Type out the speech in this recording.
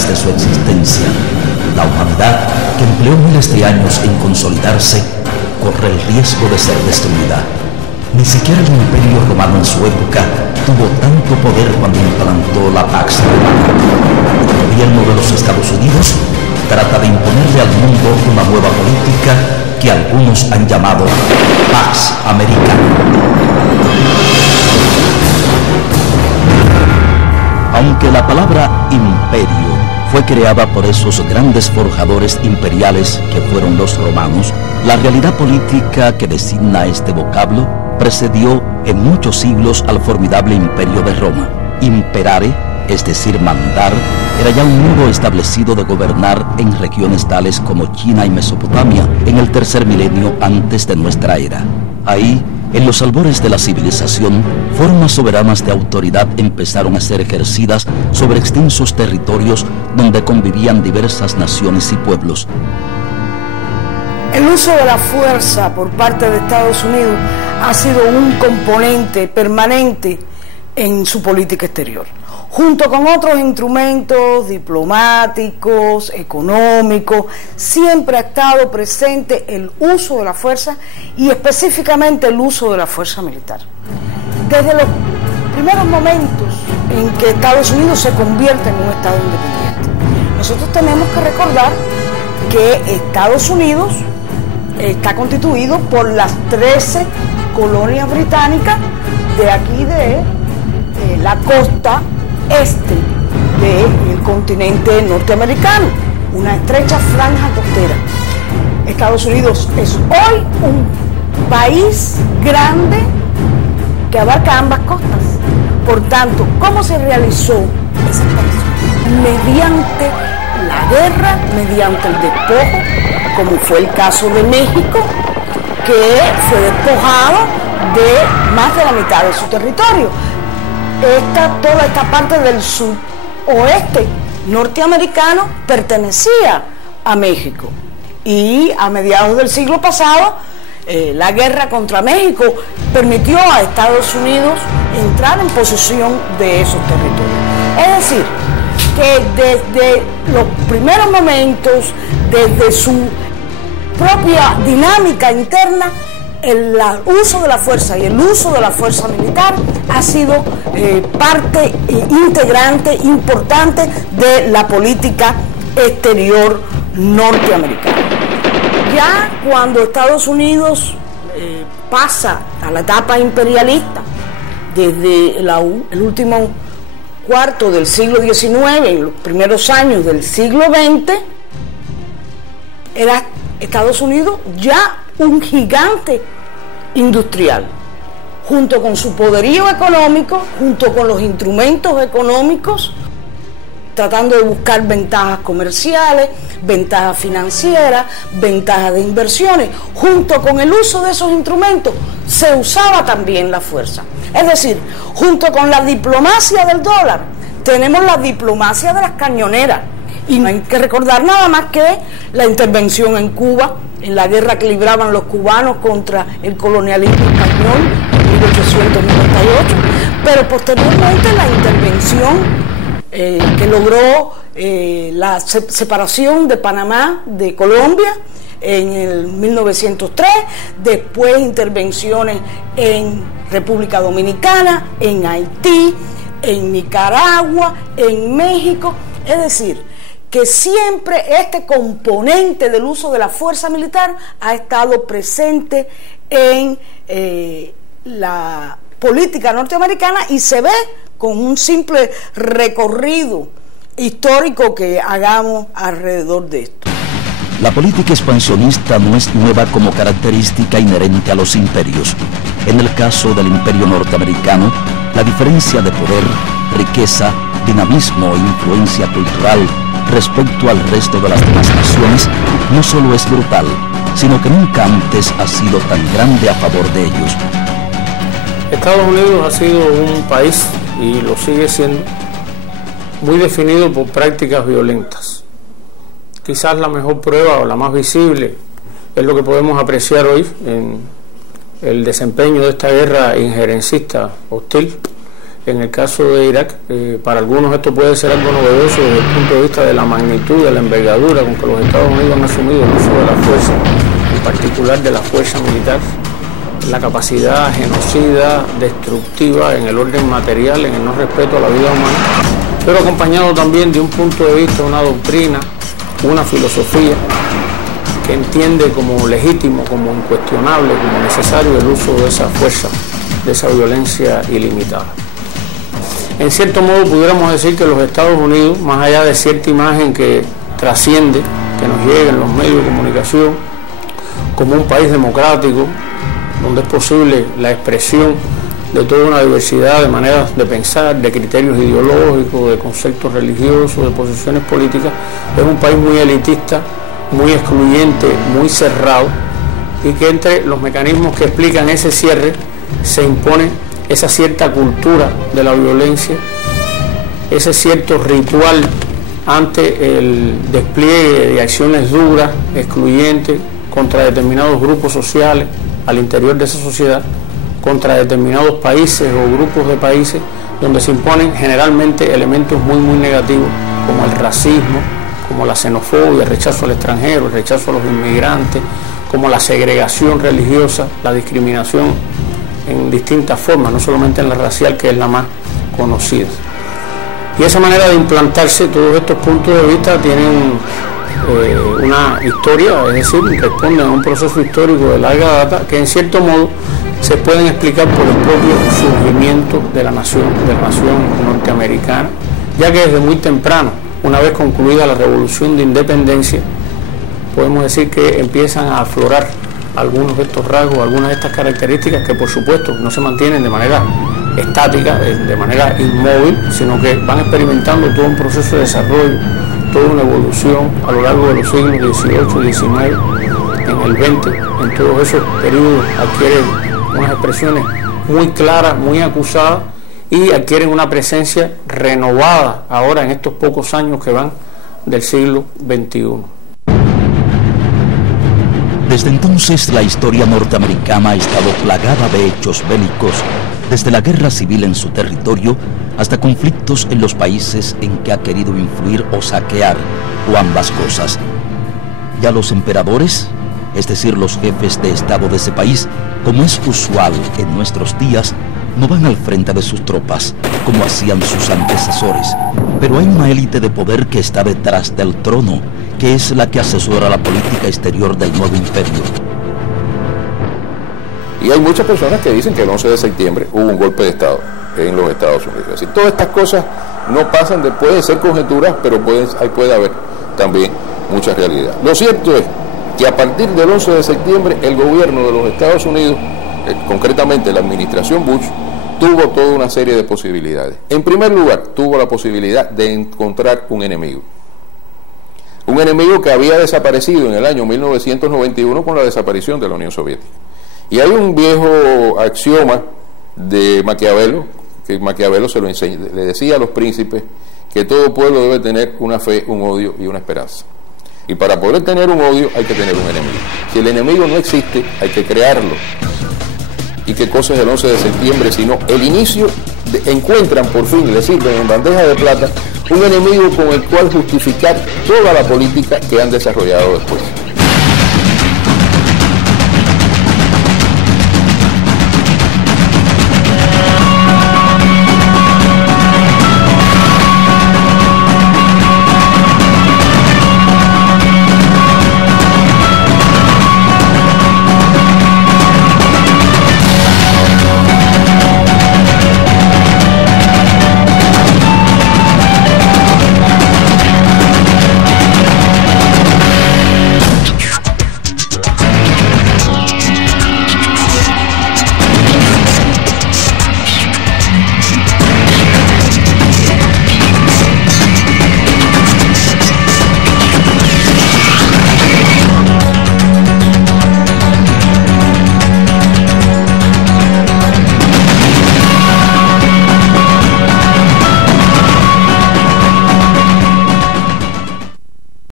iniciales de su existencia. La humanidad, que empleó miles de años en consolidarse, corre el riesgo de ser destruida. Ni siquiera el Imperio Romano en su época tuvo tanto poder cuando implantó la Pax Romana. El gobierno de los Estados Unidos trata de imponerle al mundo una nueva política que algunos han llamado Pax Americana. Aunque la palabra imperio fue creada por esos grandes forjadores imperiales que fueron los romanos, la realidad política que designa este vocablo precedió en muchos siglos al formidable imperio de Roma. Imperare, es decir, mandar, era ya un modo establecido de gobernar en regiones tales como China y Mesopotamia en el tercer milenio antes de nuestra era. Ahí, en los albores de la civilización, formas soberanas de autoridad empezaron a ser ejercidas sobre extensos territorios donde convivían diversas naciones y pueblos. El uso de la fuerza por parte de Estados Unidos ha sido un componente permanente en su política exterior, junto con otros instrumentos diplomáticos, económicos. Siempre ha estado presente el uso de la fuerza y específicamente el uso de la fuerza militar. Desde los primeros momentos en que Estados Unidos se convierte en un Estado independiente, nosotros tenemos que recordar que Estados Unidos está constituido por las 13 colonias británicas de aquí de la costa este del continente norteamericano, una estrecha franja costera. Estados Unidos es hoy un país grande que abarca ambas costas. Por tanto, ¿cómo se realizó esa expansión? Mediante la guerra, mediante el despojo, como fue el caso de México, que fue despojado de más de la mitad de su territorio. Toda esta parte del suroeste norteamericano pertenecía a México, y a mediados del siglo pasado la guerra contra México permitió a Estados Unidos entrar en posesión de esos territorios. Es decir, que desde los primeros momentos, desde su propia dinámica interna, el uso de la fuerza y el uso de la fuerza militar ha sido parte integrante, importante de la política exterior norteamericana. Ya cuando Estados Unidos pasa a la etapa imperialista, desde el último cuarto del siglo XIX, en los primeros años del siglo XX, era Estados Unidos ya un gigante industrial, junto con su poderío económico, junto con los instrumentos económicos, tratando de buscar ventajas comerciales, ventajas financieras, ventajas de inversiones. Junto con el uso de esos instrumentos se usaba también la fuerza. Es decir, junto con la diplomacia del dólar, tenemos la diplomacia de las cañoneras. Y no hay que recordar nada más que la intervención en Cuba, en la guerra que libraban los cubanos contra el colonialismo español en 1898, pero posteriormente la intervención que logró la separación de Panamá de Colombia en el 1903, después intervenciones en República Dominicana, en Haití, en Nicaragua, en México. Es decir, que siempre este componente del uso de la fuerza militar ha estado presente en la política norteamericana, y se ve con un simple recorrido histórico que hagamos alrededor de esto. La política expansionista no es nueva como característica inherente a los imperios. En el caso del imperio norteamericano, la diferencia de poder, riqueza, dinamismo e influencia cultural respecto al resto de las demás naciones no solo es brutal, sino que nunca antes ha sido tan grande a favor de ellos. Estados Unidos ha sido un país, y lo sigue siendo, muy definido por prácticas violentas. Quizás la mejor prueba o la más visible es lo que podemos apreciar hoy en el desempeño de esta guerra injerencista hostil que en el caso de Irak, para algunos esto puede ser algo novedoso desde el punto de vista de la magnitud, de la envergadura con que los Estados Unidos han asumido el uso de la fuerza, en particular de la fuerza militar, la capacidad genocida, destructiva en el orden material, en el no respeto a la vida humana, pero acompañado también de un punto de vista, una doctrina, una filosofía que entiende como legítimo, como incuestionable, como necesario el uso de esa fuerza, de esa violencia ilimitada. En cierto modo pudiéramos decir que los Estados Unidos, más allá de cierta imagen que trasciende, que nos llega en los medios de comunicación, como un país democrático, donde es posible la expresión de toda una diversidad de maneras de pensar, de criterios ideológicos, de conceptos religiosos, de posiciones políticas, es un país muy elitista, muy excluyente, muy cerrado, y que entre los mecanismos que explican ese cierre se impone esa cierta cultura de la violencia, ese cierto ritual ante el despliegue de acciones duras, excluyentes, contra determinados grupos sociales al interior de esa sociedad, contra determinados países o grupos de países, donde se imponen generalmente elementos muy negativos, como el racismo, como la xenofobia, el rechazo al extranjero, el rechazo a los inmigrantes, como la segregación religiosa, la discriminación en distintas formas, no solamente en la racial, que es la más conocida. Y esa manera de implantarse todos estos puntos de vista tienen una historia, es decir, responden a un proceso histórico de larga data que en cierto modo se pueden explicar por el propio surgimiento de la nación norteamericana, ya que desde muy temprano, una vez concluida la Revolución de Independencia, podemos decir que empiezan a aflorar algunos de estos rasgos, algunas de estas características que por supuesto no se mantienen de manera estática, de manera inmóvil, sino que van experimentando todo un proceso de desarrollo, toda una evolución a lo largo de los siglos XVIII, XIX, en el XX, en todos esos periodos adquieren unas expresiones muy claras, muy acusadas, y adquieren una presencia renovada ahora en estos pocos años que van del siglo XXI. Desde entonces la historia norteamericana ha estado plagada de hechos bélicos, desde la guerra civil en su territorio hasta conflictos en los países en que ha querido influir o saquear, o ambas cosas. Ya los emperadores, es decir, los jefes de Estado de ese país, como es usual en nuestros días, no van al frente de sus tropas, como hacían sus antecesores, pero hay una élite de poder que está detrás del trono, que es la que asesora la política exterior del nuevo imperio. Y hay muchas personas que dicen que el 11 de septiembre hubo un golpe de Estado en los Estados Unidos. Así, todas estas cosas no pasan, pueden ser conjeturas, pero puede haber también mucha realidad. Lo cierto es que a partir del 11 de septiembre el gobierno de los Estados Unidos, concretamente la administración Bush, tuvo toda una serie de posibilidades. En primer lugar, tuvo la posibilidad de encontrar un enemigo. Un enemigo que había desaparecido en el año 1991 con la desaparición de la Unión Soviética. Y hay un viejo axioma de Maquiavelo, que Maquiavelo le decía a los príncipes que todo pueblo debe tener una fe, un odio y una esperanza. Y para poder tener un odio hay que tener un enemigo. Si el enemigo no existe, hay que crearlo. ¿Y qué cosa es el 11 de septiembre? Sino el inicio, encuentran por fin, le sirven en bandeja de plata, un enemigo con el cual justificar toda la política que han desarrollado después.